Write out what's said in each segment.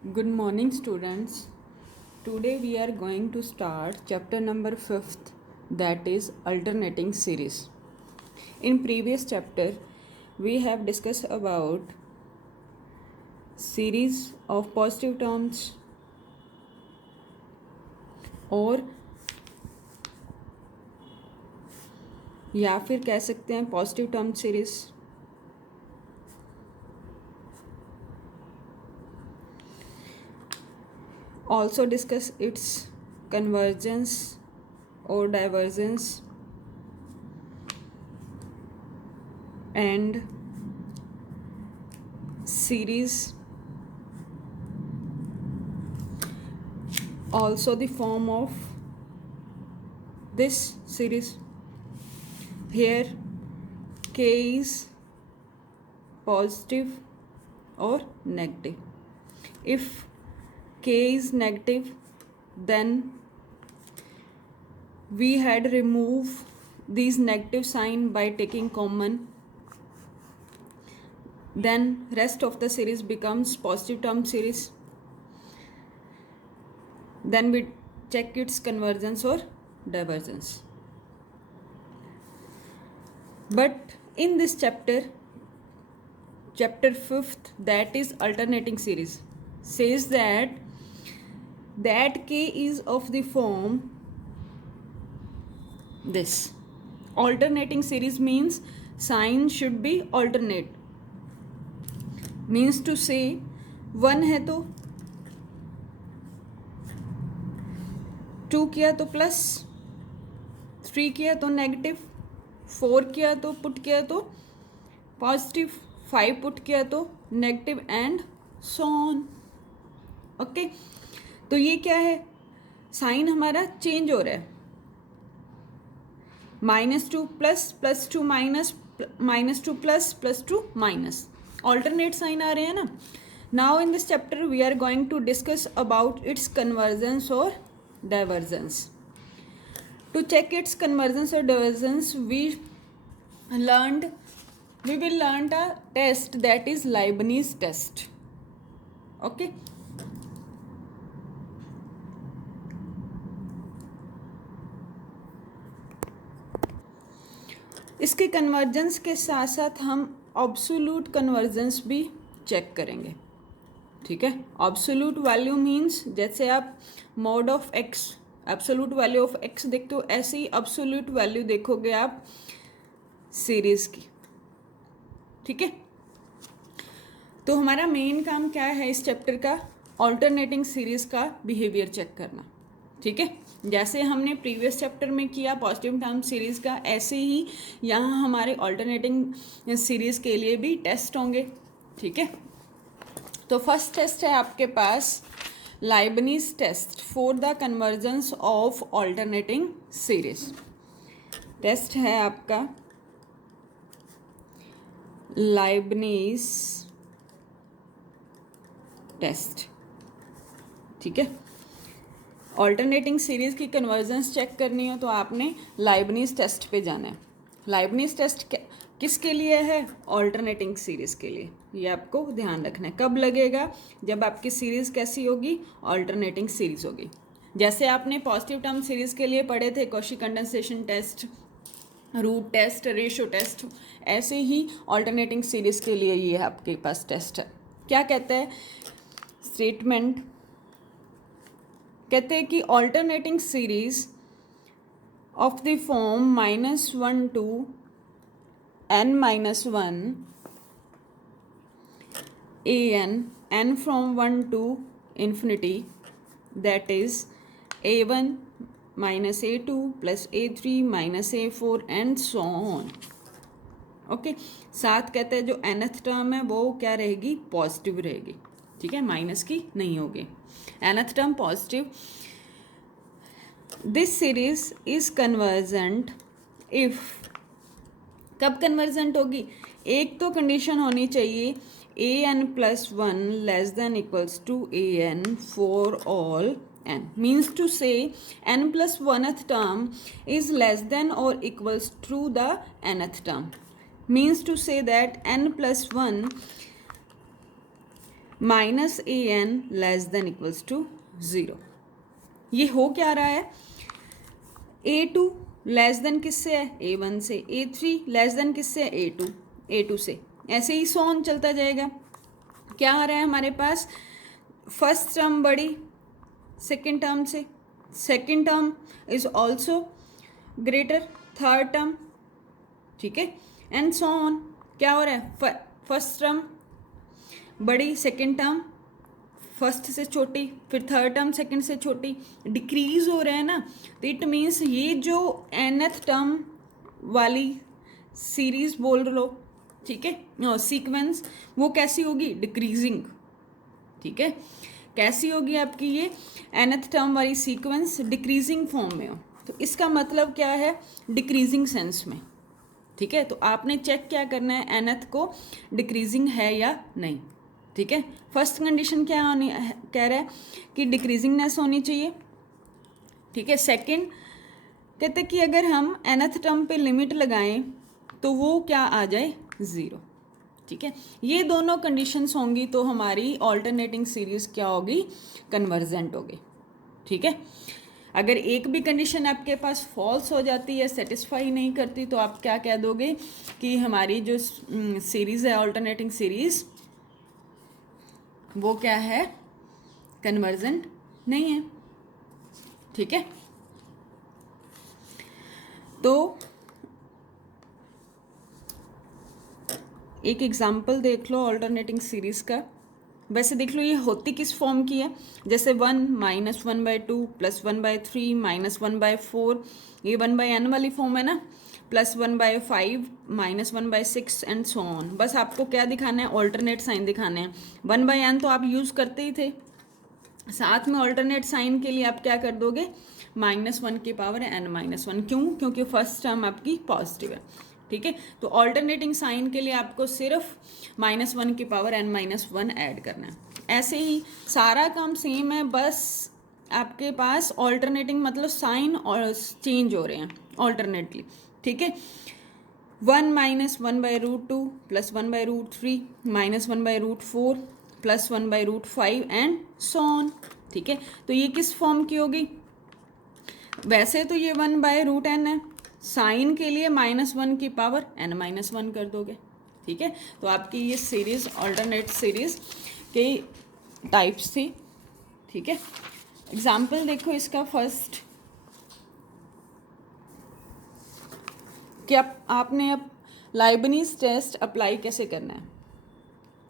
Good morning, students. Today we are going to start chapter number 5th, that is alternating series. In previous chapter we have discussed about series of positive terms और या फिर कह सकते हैं positive term series. Also discuss its convergence or divergence and series, also the form of this series. Here k is positive or negative. If k is negative, then we had remove these negative sign by taking common, then rest of the series becomes positive term series. Then we check its convergence or divergence. But in this chapter 5th, that is alternating series, says that k is of the form this. Alternating series means sign should be alternate, means to say 1 है तो 2 किया तो plus, 3 किया तो negative, 4 किया तो put किया तो पॉजिटिव, 5 पुट किया तो negative and so on. Okay, तो ये क्या है, साइन हमारा चेंज हो रहा है. -2 plus, +2 minus, -2 plus, +2 minus, alternate sign आ रहे हैं ना. Now in this chapter we are going to discuss about its convergence और divergence. To check its convergence or divergence, we will learn a test, that is Leibniz test. Okay. इसके convergence के साथ साथ हम ऑब्सोल्यूट कन्वर्जेंस भी check करेंगे. ठीक है. ऑब्सोल्यूट वैल्यू मीन्स जैसे आप mod of x, absolute value of x देखते हो, ऐसे ही एब्सोल्यूट वैल्यू देखोगे आप सीरीज की. ठीक है. तो हमारा मेन काम क्या है इस चैप्टर का, ऑल्टरनेटिंग सीरीज का बिहेवियर चेक करना. ठीक है. जैसे हमने प्रीवियस चैप्टर में किया पॉजिटिव टर्म सीरीज का, ऐसे ही यहाँ हमारे ऑल्टरनेटिंग सीरीज के लिए भी टेस्ट होंगे. ठीक है. तो फर्स्ट टेस्ट है आपके पास Leibniz test for the convergence of alternating series. Test है आपका Leibniz टेस्ट. ठीक है. ऑल्टरनेटिंग सीरीज की कन्वर्जेंस चेक करनी हो तो आपने Leibniz टेस्ट पे जाना है. Leibniz टेस्ट किसके लिए है, ऑल्टरनेटिंग सीरीज के लिए. ये आपको ध्यान रखना है. कब लगेगा, जब आपकी सीरीज कैसी होगी, ऑल्टरनेटिंग सीरीज होगी. जैसे आपने पॉजिटिव टर्म सीरीज के लिए पढ़े थे Cauchy condensation test, root test, ratio test, ऐसे ही ऑल्टरनेटिंग सीरीज के लिए ये आपके पास टेस्ट है. क्या कहते हैं स्टेटमेंट, कहते हैं कि alternating series of the form -1 to n-1 n from 1 to infinity, that is a1 minus a2 plus a3 minus a4 and so on. Okay. साथ कहते हैं जो nth टर्म है वो क्या रहेगी, पॉजिटिव रहेगी. ठीक है, माइनस की नहीं होगी. nth term positive. This series is convergent if, कब कन्वर्जेंट होगी, एक तो कंडीशन होनी चाहिए an+1 less than equals to an for all n, means to say n+1th term is less than or equals to the nth term, means to say that n+1 minus a n less than equals to 0। ये हो क्या रहा है, A2 less than किससे है, A1 से, A3 less than किससे है, A2 से, ऐसे ही सो ऑन चलता जाएगा। क्या आ रहा है हमारे पास, फर्स्ट टर्म बड़ी सेकेंड टर्म से, second term is also greater third term, ठीक है, एंड सो ऑन। क्या हो रहा है, फर्स्ट टर्म बड़ी सेकेंड टर्म फर्स्ट से छोटी, फिर थर्ड टर्म सेकंड से छोटी, डिक्रीज हो रहा है ना, तो इट मीन्स ये जो nth टर्म वाली सीरीज बोल लो, ठीक है, सीक्वेंस, वो कैसी होगी, डिक्रीजिंग, ठीक है, कैसी होगी आपकी ये nth टर्म वाली सीक्वेंस, डिक्रीजिंग फॉर्म में हो, तो इसका मतलब क्या है, डिक्रीजिंग सेंस में, ठीक है। तो आपने चेक क्या करना है, nth को डिक्रीजिंग है या नहीं, ठीक है। फर्स्ट कंडीशन क्या होनी कह रहा है कि डिक्रीजिंगनेस होनी चाहिए, ठीक है। सेकंड कहते कि अगर हम nth टर्म पे लिमिट लगाएं तो वो क्या आ जाए, 0, ठीक है। ये दोनों कंडीशंस होंगी तो हमारी ऑल्टरनेटिंग सीरीज क्या होगी, कन्वर्जेंट होगी, ठीक है। अगर एक भी कंडीशन आपके पास फॉल्स हो जाती है, सेटिस्फाई नहीं करती, तो आप क्या कह दोगे कि हमारी जो सीरीज है ऑल्टरनेटिंग सीरीज वो क्या है, कन्वर्जेंट नहीं है, ठीक है। तो एक एग्जांपल देख लो ऑल्टरनेटिंग सीरीज का। वैसे देख लो ये होती किस फॉर्म की है, जैसे 1 माइनस 1/2 प्लस 1/3 माइनस 1/4, ये 1/n वाली फॉर्म है ना, plus 1/5 minus 1/6 and so on. बस आपको क्या दिखाना है, ऑल्टरनेट साइन दिखाने हैं। 1/n तो आप यूज़ करते ही थे, साथ में ऑल्टरनेट साइन के लिए आप क्या कर दोगे, -1 की पावर n-1, क्यों, क्योंकि फर्स्ट टर्म आपकी पॉजिटिव है, ठीक है। तो ऑल्टरनेटिंग साइन के लिए आपको सिर्फ -1 की पावर n-1 ऐड करना है। ऐसे ही सारा काम सेम है, बस आपके पास ऑल्टरनेटिंग मतलब साइन और चेंज हो रहे हैं ऑल्टरनेटली, ठीक है। 1 minus 1/√2 plus 1/√3 minus 1/√4 plus 1/√5 and so on, ठीक है। तो ये किस फॉर्म की होगी, वैसे तो ये 1/√n है, साइन के लिए -1 की पावर n-1 कर दोगे, ठीक है। तो आपकी ये सीरीज ऑल्टरनेट सीरीज के टाइप्स थी, ठीक है। एग्जाम्पल देखो इसका फर्स्ट, कि आपने अब लाइबनीज टेस्ट अप्लाई कैसे करना है।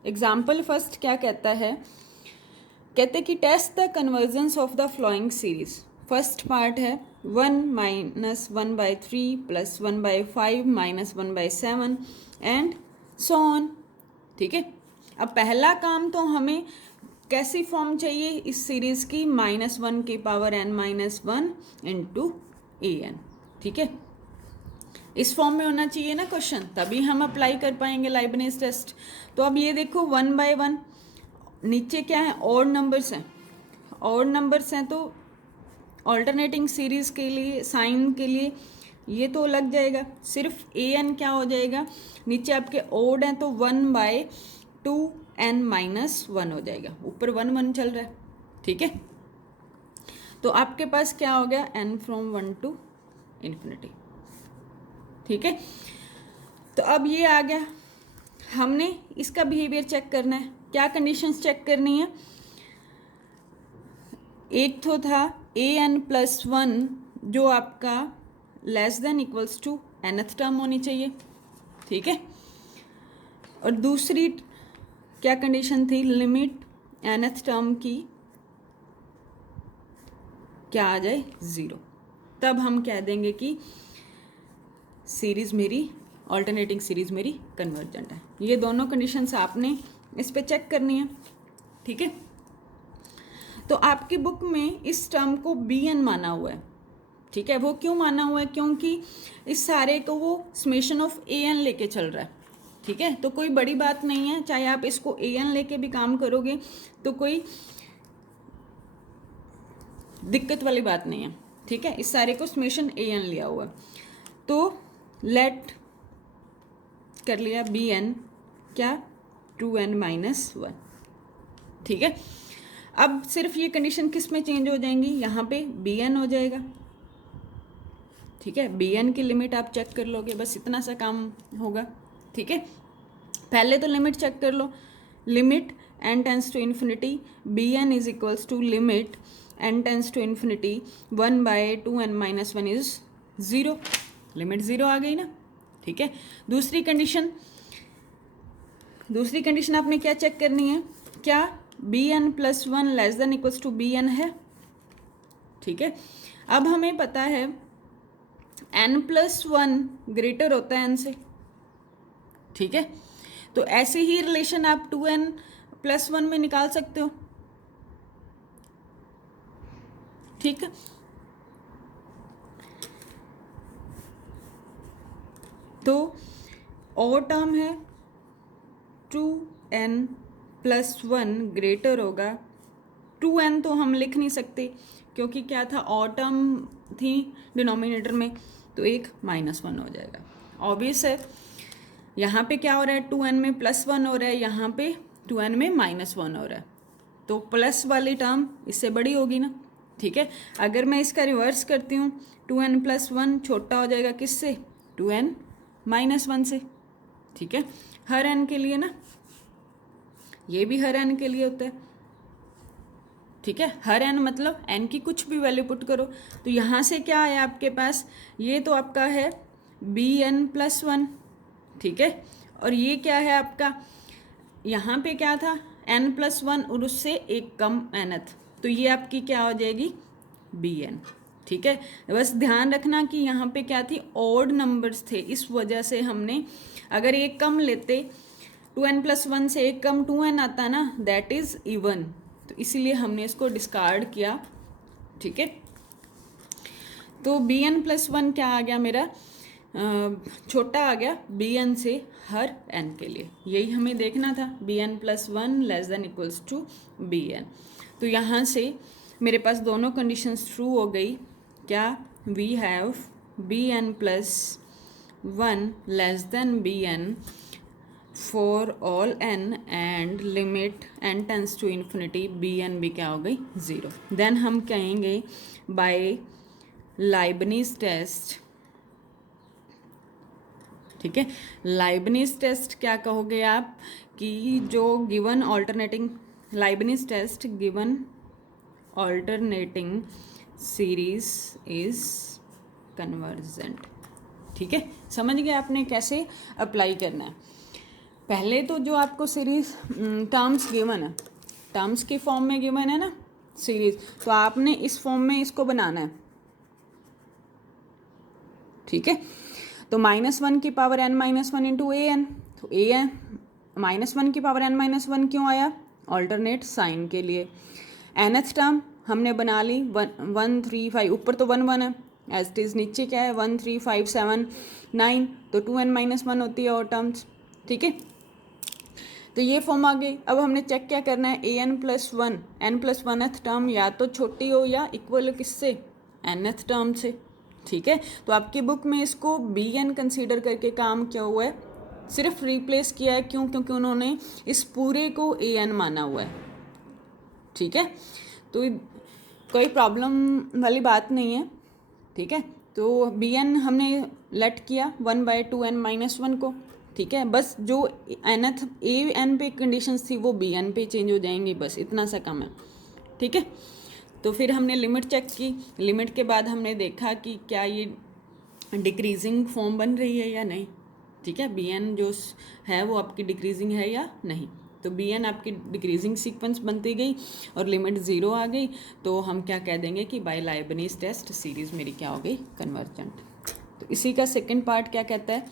एग्जाम्पल फर्स्ट क्या कहता है, कहते कि test the convergence of the following series. First part है 1 minus 1/3 plus 1/5 minus 1/7 and so on, ठीक है। अब पहला काम तो हमें कैसी फॉर्म चाहिए इस सीरीज की, -1 की पावर n-1 इंटू an, ठीक है। इस फॉर्म में होना चाहिए ना क्वेश्चन, तभी हम अप्लाई कर पाएंगे लाइबनीज टेस्ट। तो अब ये देखो 1/1, नीचे क्या है, ऑड नंबर्स हैं, ऑड नंबर्स हैं, तो ऑल्टरनेटिंग सीरीज के लिए साइन के लिए ये तो लग जाएगा, सिर्फ an क्या हो जाएगा, नीचे आपके ऑड हैं तो 1/2n-1 हो जाएगा, ऊपर 1 चल रहा है, ठीक है। तो आपके पास क्या हो गया, n फ्रॉम 1 to infinity, ठीक है। तो अब ये आ गया, हमने इसका बिहेवियर चेक करना है, क्या कंडीशंस चेक करनी है। एक तो था an+1 जो आपका less than equals to nth term होनी चाहिए, ठीक है। और दूसरी क्या कंडीशन थी, लिमिट nth टर्म की क्या आ जाए, 0, तब हम कह देंगे कि सीरीज मेरी ऑल्टरनेटिंग सीरीज मेरी कन्वर्जेंट है। ये दोनों कंडीशंस आपने इस पे चेक करनी है, ठीक है। तो आपकी बुक में इस टर्म को bn माना हुआ है, ठीक है। वो क्यों माना हुआ है, क्योंकि इस सारे को वो समेशन ऑफ an लेके चल रहा है, ठीक है। तो कोई बड़ी बात नहीं है, चाहे आप इसको an लेके भी काम करोगे तो कोई दिक्कत वाली बात नहीं है, ठीक है। इस सारे को समेशन an लिया हुआ है, तो लेट कर लिया bn क्या 2n-1, ठीक है। अब सिर्फ ये कंडीशन किस में चेंज हो जाएंगी, यहाँ पे बी एन हो जाएगा, ठीक है। बी एन की लिमिट आप चेक कर लोगे, बस इतना सा काम होगा, ठीक है। पहले तो लिमिट चेक कर लो, limit n tends to infinity b n is equals to limit n tends to infinity 1/2n-1 is 0, limit 0 आ गई ना, ठीक है। दूसरी कंडीशन आपने क्या चेक करनी है, क्या b n plus 1 less than equals to b n है, ठीक है। अब हमें पता है n प्लस 1 ग्रेटर होता है n से, ठीक है। तो ऐसे ही रिलेशन आप 2n प्लस 1 में निकाल सकते हो, ठीक है। तो और टर्म है 2n प्लस 1 ग्रेटर होगा, 2n तो हम लिख नहीं सकते क्योंकि क्या था, और टर्म थी डिनोमिनेटर में, तो एक -1 हो जाएगा, ऑब्वियस है। यहाँ पे क्या हो रहा है, 2n में +1 हो रहा है, यहाँ पे 2n में -1 हो रहा है, तो प्लस वाली टर्म इससे बड़ी होगी ना, ठीक है। अगर मैं इसका रिवर्स करती हूँ, 2n प्लस 1 छोटा हो जाएगा किससे, 2n -1 से, ठीक है। हर n के लिए ना, ये भी हर n के लिए होता है, ठीक है। हर n मतलब n की कुछ भी वैल्यू पुट करो, तो यहाँ से क्या आया आपके पास, ये तो आपका है bn प्लस 1, ठीक है। और ये क्या है आपका, यहाँ पे क्या था n प्लस 1 और उससे एक कम nth, तो ये आपकी क्या हो जाएगी bn, ठीक है। बस ध्यान रखना कि यहाँ पे क्या थी, ऑड नंबर्स थे, इस वजह से हमने, अगर एक कम लेते 2n प्लस 1 से एक कम 2n आता ना, दैट इज इवन, तो इसीलिए हमने इसको डिस्कार्ड किया, ठीक है। तो bn प्लस 1 क्या आ गया मेरा, छोटा आ गया bn से हर n के लिए, यही हमें देखना था, bn plus 1 less than equals to bn। तो यहाँ से मेरे पास दोनों कंडीशंस ट्रू हो गई, क्या, we have bn plus 1 less than bn for all n and limit n tends to infinity bn भी क्या हो गई 0। देन हम कहेंगे बाय लाइबनीज टेस्ट, ठीक है। लाइबनीज टेस्ट क्या कहोगे आप, कि जो given alternating, Leibniz test given alternating series is convergent, ठीक है। समझ गए आपने कैसे अप्लाई करना है। पहले तो जो आपको सीरीज टर्म्स गिवन है, टर्म्स के फॉर्म में गिवन है ना सीरीज, तो आपने इस फॉर्म में इसको बनाना है, ठीक है। तो -1 की power n-1 into A N, तो ए एन -1 की पावर n-1 क्यों आया, ऑल्टरनेट साइन के लिए। nth टर्म हमने बना ली 1 3 5, ऊपर तो 1 1 है एज इट इज़, नीचे क्या है 1 3 5 7 9, तो 2n-1 होती है और टर्म्स, ठीक है। तो ये फॉर्म आ गई। अब हमने चेक क्या करना है, an plus 1 n plus 1th term या तो छोटी हो या इक्वल हो किससे, nth टर्म से, ठीक है। तो आपकी बुक में इसको bn कंसीडर करके काम किया हुआ है, सिर्फ रिप्लेस किया है, क्यों, क्योंकि उन्होंने इस पूरे को an माना हुआ है, ठीक है। तो कोई प्रॉब्लम वाली बात नहीं है, ठीक है। तो bn हमने लेट किया 1/2n-1 को, ठीक है। बस जो nth an पे कंडीशंस थी वो bn पे चेंज हो जाएंगी, बस इतना सा कम है, ठीक है। तो फिर हमने लिमिट चेक की, लिमिट के बाद हमने देखा कि क्या ये डिक्रीजिंग फॉर्म बन रही है या नहीं, ठीक है। bn जो है वो आपकी डिक्रीजिंग है या नहीं, तो bn आपकी डिक्रीजिंग सीक्वेंस बनती गई और लिमिट 0 आ गई, तो हम क्या कह देंगे कि बाय लाइबनीज टेस्ट सीरीज मेरी क्या हो गई, कन्वर्जेंट। तो इसी का सेकंड पार्ट क्या कहता है,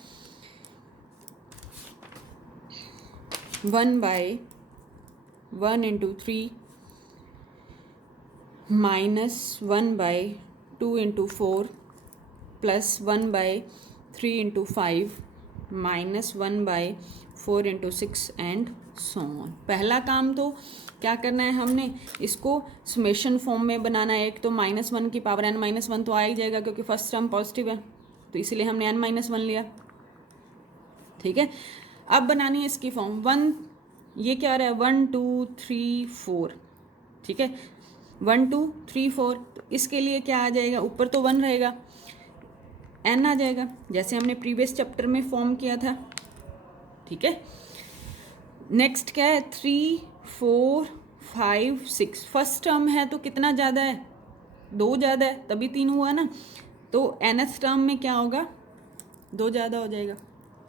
1/1 into 3 -1/2 into 4 plus 1/3 into 5 -1/4 into 6 and so on. पहला काम तो क्या करना है, हमने इसको समेशन फॉर्म में बनाना है। एक तो -1 की पावर n-1 तो आ ही जाएगा क्योंकि फर्स्ट टर्म पॉजिटिव है, तो इसीलिए हमने n-1 लिया, ठीक है। अब बनानी है इसकी फॉर्म 1 ये क्या आ रहा है 1 2 3 4, ठीक है 1 2 3 4, तो इसके लिए क्या आ जाएगा, ऊपर तो 1 रहेगा, n आ जाएगा जैसे हमने प्रीवियस चैप्टर में फॉर्म किया था, ठीक है। नेक्स्ट क्या है 3 4 5 6, फर्स्ट टर्म है तो कितना ज़्यादा है, 2 ज़्यादा है तभी 3 हुआ ना, तो nth टर्म में क्या होगा, 2 ज़्यादा हो जाएगा,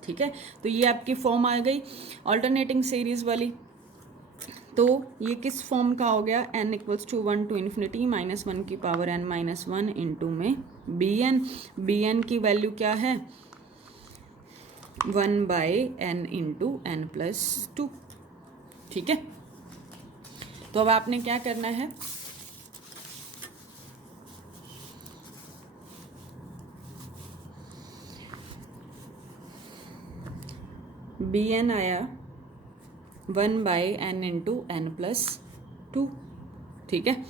ठीक है। तो ये आपकी फॉर्म आ गई ऑल्टरनेटिंग सीरीज वाली। तो ये किस फॉर्म का हो गया, n equals to 1 to infinity -1 की पावर n -1 इंटू में bn की वैल्यू क्या है 1/n इंटू n+2, ठीक है। तो अब आपने क्या करना है, bn आया 1/n इंटू n+2, ठीक है।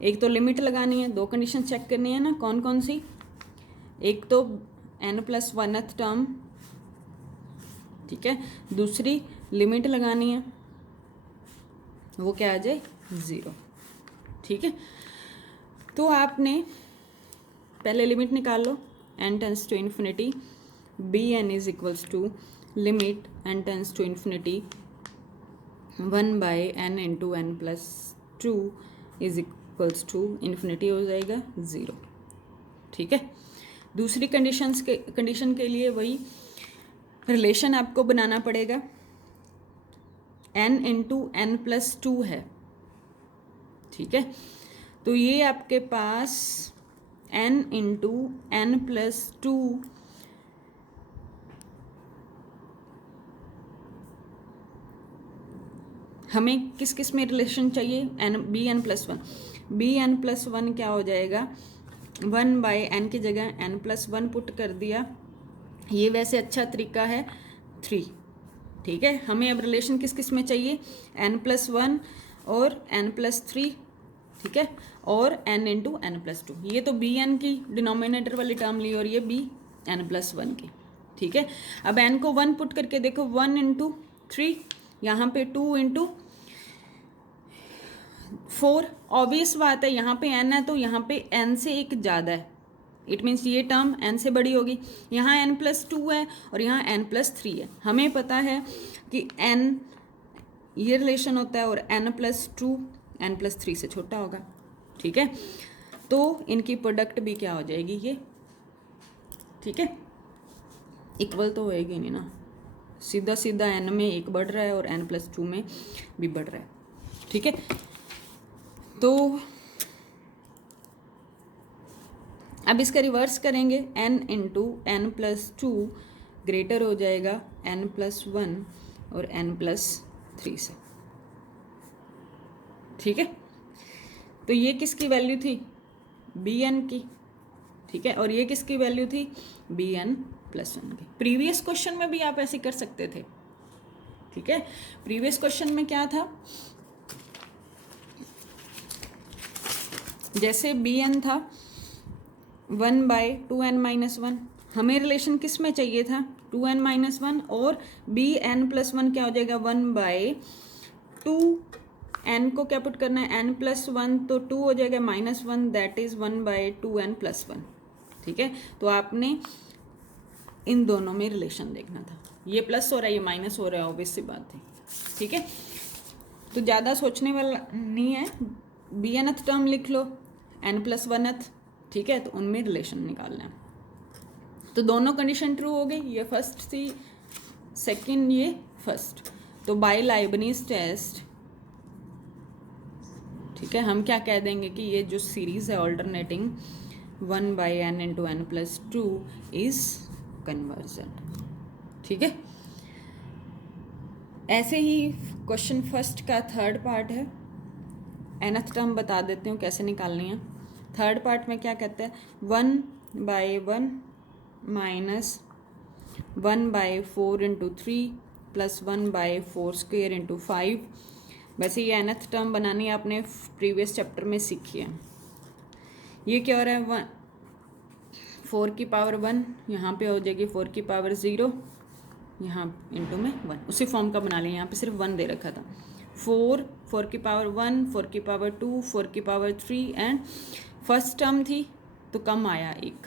एक तो लिमिट लगानी है, दो कंडीशन चेक करनी है ना, कौन कौन सी, एक तो n+1th टर्म, ठीक है, दूसरी लिमिट लगानी है, वो क्या आ जाए 0, ठीक है। तो आपने पहले लिमिट निकाल लो, n tends to infinity bn is equals to limit n tends to infinity 1/n into n+2 is equals to infinity हो जाएगा 0, ठीक है। दूसरी कंडीशन के लिए वही रिलेशन आपको बनाना पड़ेगा, n इंटू n+2 है, ठीक है। तो ये आपके पास n इंटू n+2 हमें किस किस में रिलेशन चाहिए, bn+1 क्या हो जाएगा 1/n की जगह n+1 पुट कर दिया, ये वैसे अच्छा तरीका है 3, ठीक है। हमें अब रिलेशन किस किस में चाहिए n+1 और n+3, ठीक है, और n इंटू n+2, ये तो bn की डिनोमिनेटर वाली टर्म ली और ये bn+1 की, ठीक है। अब n को 1 पुट करके देखो 1 इंटू 3, यहाँ पे 2 इंटू 4, ऑब्वियस बात है यहाँ पे n है तो यहाँ पे n से एक ज़्यादा है, इट मीन्स ये टर्म n से बड़ी होगी, यहाँ n+2 है और यहाँ n+3 है, हमें पता है कि n ये रिलेशन होता है और n+2 n+3 से छोटा होगा, ठीक है। तो इनकी प्रोडक्ट भी क्या हो जाएगी ये, ठीक है, इक्वल तो होएगी नहीं ना, सीधा सीधा n में एक बढ़ रहा है और n+2 में भी बढ़ रहा है, ठीक है। तो अब इसका रिवर्स करेंगे, n इंटू n+2 ग्रेटर हो जाएगा n+1 और n+3 से, ठीक है। तो ये किसकी वैल्यू थी bn की, ठीक है, और ये किसकी वैल्यू थी bn+1 की। प्रीवियस क्वेश्चन में भी आप ऐसे कर सकते थे, ठीक है। प्रीवियस क्वेश्चन में क्या था, जैसे bn था 1/2n-1, हमें रिलेशन किस में चाहिए था 2n-1, और bn+1 क्या हो जाएगा 1/2, n को क्या पुट करना है n+1, तो 2 हो जाएगा -1, दैट इज 1/2n+1, ठीक है। तो आपने इन दोनों में रिलेशन देखना था, ये प्लस हो रहा है ये माइनस हो रहा है, ऑब्वियस सी बात है, ठीक है। तो ज़्यादा सोचने वाला नहीं है, bnth टर्म लिख लो n+1th, ठीक है, तो उनमें रिलेशन निकालना है। तो दोनों कंडीशन ट्रू हो गई, ये फर्स्ट थी, सेकंड ये फर्स्ट, तो बाय लाइबनीज टेस्ट, ठीक है, हम क्या कह देंगे कि ये जो सीरीज है alternating 1/n into n+2 is convergent, ठीक है। ऐसे ही क्वेश्चन फर्स्ट का थर्ड पार्ट है, nth टर्म बता देती हूँ कैसे निकालनी है। थर्ड पार्ट में क्या कहते हैं 1/1 minus 1/4 into 3 plus 1/4 square into 5। वैसे ये nth टर्म बनानी आपने प्रीवियस चैप्टर में सीखी है। ये क्या हो रहा है 4 की पावर 1 यहाँ पे हो जाएगी 4 की पावर 0, यहाँ इंटू में 1, उसी फॉर्म का बना लें, यहाँ पे सिर्फ 1 दे रखा था। 4, 4 की पावर 1, 4 की पावर 2, 4 की पावर 3 एंड फर्स्ट टर्म थी तो कम आया 1,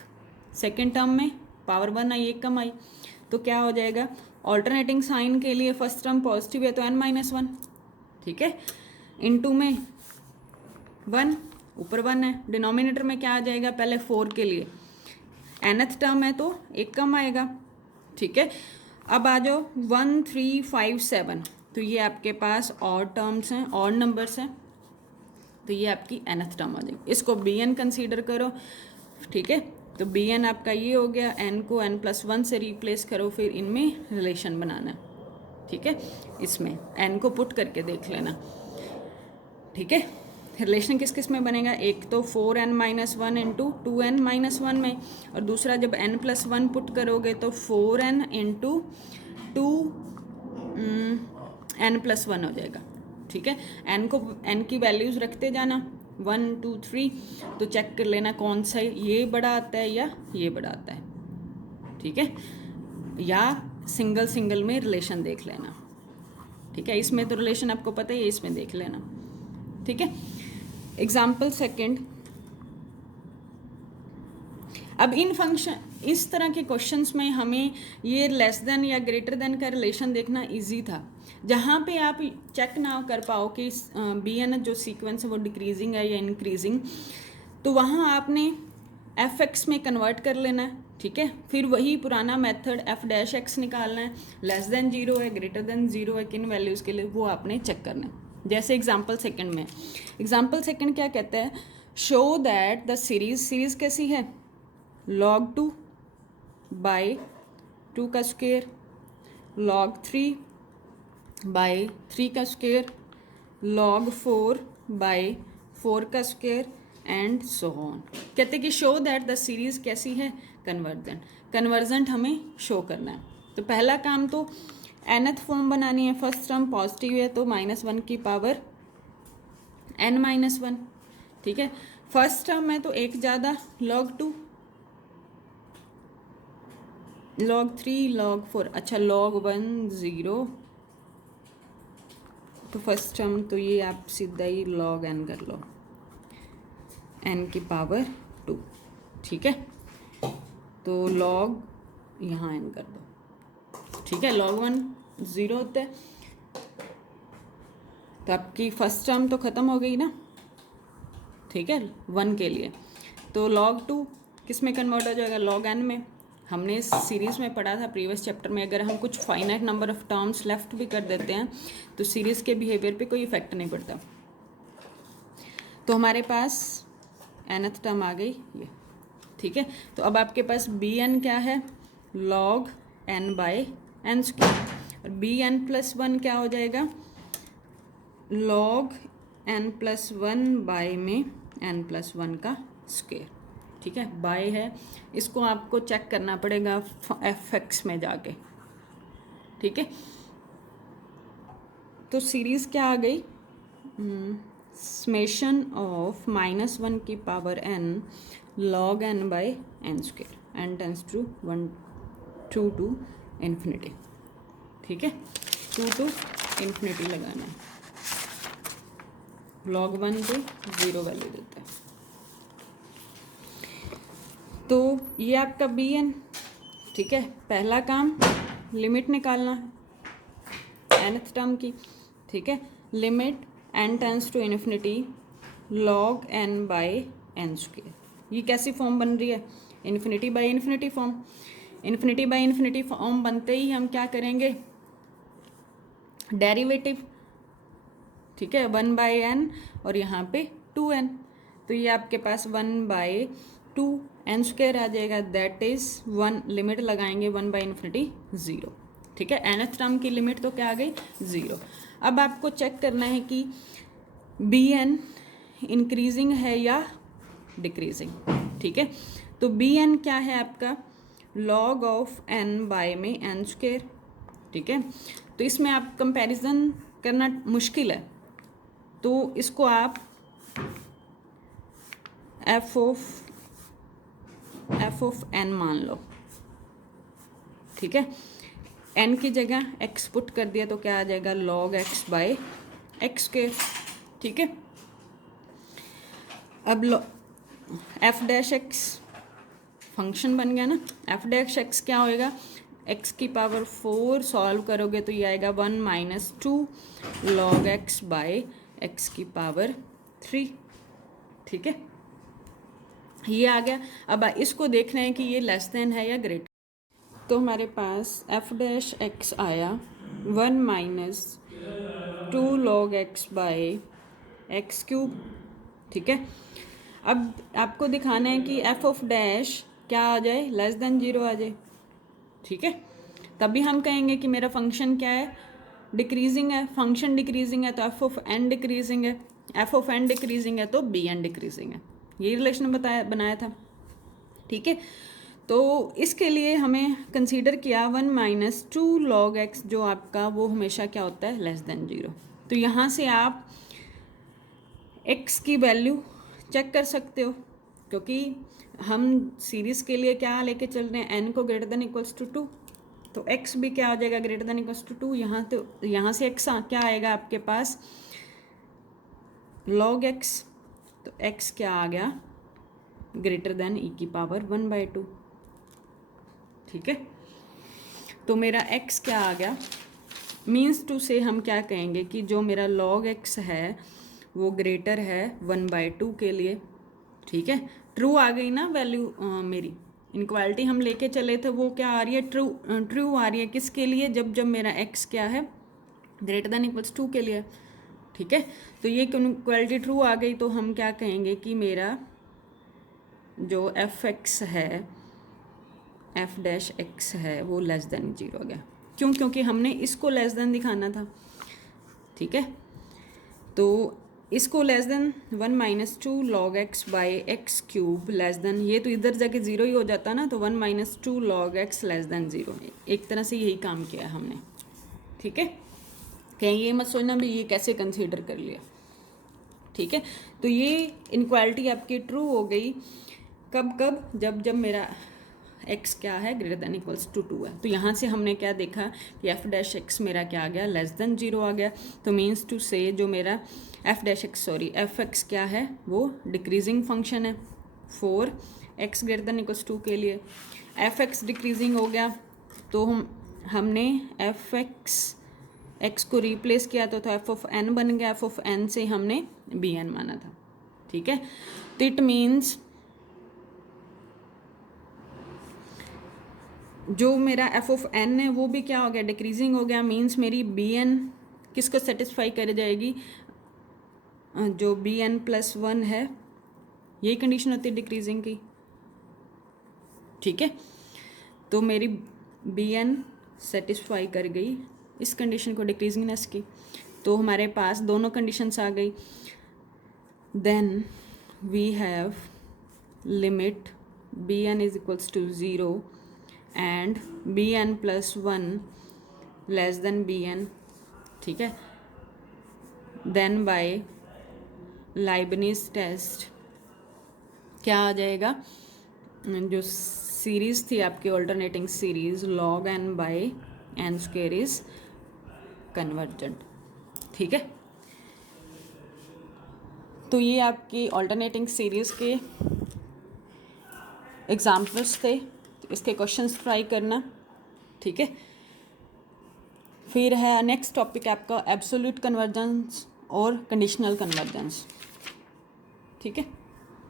सेकेंड टर्म में पावर 1 आई, 1 कम आई, तो क्या हो जाएगा, ऑल्टरनेटिंग साइन के लिए फर्स्ट टर्म पॉजिटिव है तो n-1, ठीक है, इनटू में 1, ऊपर 1 है, डिनोमिनेटर में क्या आ जाएगा, पहले 4 के लिए nth टर्म है तो 1 कम आएगा, ठीक है। अब आ जाओ 1, 3, 5, 7, तो ये आपके पास और टर्म्स हैं, और नंबर्स हैं, तो ये आपकी nth टर्म आ जाएगी। इसको bn कंसीडर करो, ठीक है, तो bn आपका ये हो गया, n को n+1 से रिप्लेस करो, फिर इनमें रिलेशन बनाना है, ठीक है, इसमें n को पुट करके देख लेना, ठीक है। रिलेशन किस किस में बनेगा, एक तो 4n-1 इंटू 2n-1 में, और दूसरा जब n+1 पुट करोगे तो 4n इंटू 2n+1 हो जाएगा, ठीक है। n की वैल्यूज़ रखते जाना, 1, 2, 3, तो चेक कर लेना कौन सा ये बड़ा आता है या ये बड़ा आता है, ठीक है, या सिंगल सिंगल में रिलेशन देख लेना, ठीक है। इसमें तो रिलेशन आपको पता ही है, इसमें देख लेना, ठीक है। एग्जाम्पल सेकंड, अब इन फंक्शन, इस तरह के क्वेश्चंस में हमें ये लेस देन या ग्रेटर देन का रिलेशन देखना इजी था, जहाँ पे आप चेक ना कर पाओ कि bn जो सीक्वेंस है वो डिक्रीजिंग है या इंक्रीजिंग, तो वहाँ आपने f(x) में कन्वर्ट कर लेना है, ठीक है। फिर वही पुराना मेथड f'(x) निकालना है, लेस देन 0 है, ग्रेटर देन 0 है, किन वैल्यूज़ के लिए वो आपने चेक करना है। जैसे एग्जाम्पल सेकंड में, एग्जाम्पल सेकंड क्या कहता है, शो दैट द सीरीज कैसी है, log 2 बाई 2 का स्क्वेयर, log 3 बाई 3 का स्क्वेयर, log 4 बाई 4 का स्क्वेयर एंड सो ऑन। कहते कि शो दैट द सीरीज कैसी है, कन्वर्जेंट हमें शो करना है। तो पहला काम तो nth फॉर्म बनानी है, फर्स्ट टर्म पॉजिटिव है तो -1 की पावर n-1, ठीक है। फर्स्ट टर्म है तो एक ज़्यादा, log 2, log 3, log 4, अच्छा log 1 0, तो फर्स्ट टर्म तो ये आप सीधा ही log n कर लो, n की पावर 2, ठीक है, तो log यहाँ n कर दो, ठीक है, log 1 0 होता है, तो आपकी फर्स्ट टर्म तो ख़त्म हो गई ना, ठीक है, 1 के लिए, तो log 2 किस में कन्वर्ट हो जाएगा, log n में। हमने इस सीरीज़ में पढ़ा था प्रीवियस चैप्टर में, अगर हम कुछ finite number of terms left भी कर देते हैं तो सीरीज़ के बिहेवियर पे कोई इफेक्ट नहीं पड़ता। तो हमारे पास nth टर्म आ गई ये, ठीक है। तो अब आपके पास bn क्या है, log n by n square, और bn+1 क्या हो जाएगा, log n+1 बाई में n+1 का स्क्वायर, ठीक है, बाय है, इसको आपको चेक करना पड़ेगा f(x) में जाके, ठीक है। तो सीरीज़ क्या आ गई, समेशन ऑफ -1 की power n log n by n square, n tends to 1 to infinity, ठीक है, 2 to इन्फिनिटी लगाना है, log 1 पे 0 वैल्यू देता है। तो ये आपका bn, ठीक है। पहला काम लिमिट निकालना है nth टर्म की, ठीक है, limit n tends to infinity log n by n square, ये कैसी फॉर्म बन रही है, infinity by infinity form. Infinity by infinity form बनते ही हम क्या करेंगे, डेरिवेटिव, ठीक है, 1 बाई n और यहाँ पे 2n, तो ये आपके पास 1 बाई 2 n स्क्वायर आ जाएगा, दैट इज़ 1, लिमिट लगाएंगे 1 बाई इन्फिनिटी 0, ठीक है। nth टर्म की लिमिट तो क्या आ गई, 0। अब आपको चेक करना है कि bn इंक्रीजिंग है या डिक्रीजिंग, ठीक है। तो bn क्या है आपका, log ऑफ n बाय में n स्क्वायर, ठीक है। तो इसमें आप कंपैरिजन करना मुश्किल है, तो इसको आप f ऑफ n मान लो, ठीक है। n की जगह x पुट कर दिया तो क्या आ जाएगा log x by x square, ठीक है। अब एफ डैश एक्स फंक्शन बन गया ना, एफ डैश एक्स क्या होएगा, एक्स की पावर 4 सॉल्व करोगे तो ये आएगा 1 minus 2 log x by x की पावर 3, ठीक है, ये आ गया। अब इसको देखना है कि ये लेस देन है या ग्रेटर, तो हमारे पास एफ डैश एक्स आया 1 minus 2 log x by x cube, ठीक है। अब आपको दिखाना है कि एफ ऑफ डैश क्या आ जाए, लेस देन 0 आ जाए, ठीक है। तभी हम कहेंगे कि मेरा फंक्शन क्या है, डिक्रीजिंग है, फंक्शन डिक्रीजिंग है तो एफ ऑफ एन डिक्रीजिंग है, एफ ऑफ एन डिक्रीजिंग है तो बी एन डिक्रीजिंग है, ये रिलेशन बनाया था, ठीक है। तो इसके लिए हमें कंसीडर किया 1 माइनस 2 लॉग एक्स जो आपका वो हमेशा क्या होता है, लेस देन 0। तो यहाँ से आप x की वैल्यू चेक कर सकते हो, क्योंकि हम सीरीज़ के लिए क्या लेके चल रहे हैं, n को ग्रेटर देन इक्वल्स टू 2, तो x भी क्या आ जाएगा, ग्रेटर देन इक्वल्स टू 2। यहाँ से x क्या आएगा आपके पास, log x, तो x क्या आ गया, ग्रेटर देन e की पावर 1/2, ठीक है। तो मेरा x क्या आ गया, मीन्स टू से हम क्या कहेंगे कि जो मेरा log x है वो ग्रेटर है 1/2 के लिए, ठीक है। ट्रू आ गई ना वैल्यू मेरी, इनक्वालिटी हम लेके चले थे वो क्या आ रही है, ट्रू आ रही है, किसके लिए, जब मेरा x क्या है, ग्रेटर देन इक्वल्स 2 के लिए, ठीक है। तो ये इनक्वालिटी ट्रू आ गई तो हम क्या कहेंगे कि मेरा जो एफ एक्स है, एफ डैश एक्स है वो लेस देन 0 हो गया, क्यों, क्योंकि हमने इसको लेस देन दिखाना था, ठीक है। तो इसको less than 1 minus 2 log x by x cube less than, ये तो इधर जाके 0 ही हो जाता ना, तो 1 minus 2 log x less than 0, एक तरह से यही काम किया हमने, ठीक है। कहीं ये मत सोचना भी ये कैसे कंसीडर कर लिया, ठीक है। तो ये इनक्वालिटी आपकी ट्रू हो गई कब कब, जब मेरा x क्या है, ग्रेटर देन इक्वल्स टू 2 है। तो यहाँ से हमने क्या देखा कि एफ डैश एक्स मेरा क्या आ गया, लेस देन 0 आ गया। तो मीन्स टू से जो मेरा एफ एक्स क्या है वो डिक्रीजिंग फंक्शन है 4 x ग्रेटर देन इक्वल्स 2 के लिए। एफ एक्स डिक्रीजिंग हो गया तो हमने एफ एक्स को रिप्लेस किया तो एफ ऑफ एन बन गया, एफ ऑफ एन से हमने बी एन माना था, ठीक है। तो इट मीन्स जो मेरा एफ ऑफ एन है वो भी क्या हो गया, डिक्रीजिंग हो गया, मीन्स मेरी बी एन किसको सेटिस्फाई कर जाएगी, जो बी एन प्लस 1 है, यही कंडीशन होती है डिक्रीजिंग की, ठीक है। तो मेरी बी एन सेटिस्फाई कर गई इस कंडीशन को, डिक्रीजिंगनेस की, तो हमारे पास दोनों कंडीशंस आ गई। Then we have limit b n is equals to 0 and b n plus 1 less than b n, ठीक है। देन बाय लाइबनिज टेस्ट क्या आ जाएगा, जो सीरीज़ थी आपकी alternating series log n by n square is convergent, ठीक है। तो ये आपकी ऑल्टरनेटिंग सीरीज़ के एग्जाम्पल्स थे, इसके क्वेश्चंस ट्राई करना, ठीक है। फिर है नेक्स्ट टॉपिक आपका एब्सोल्यूट कन्वर्जेंस और कंडीशनल कन्वर्जेंस, ठीक है।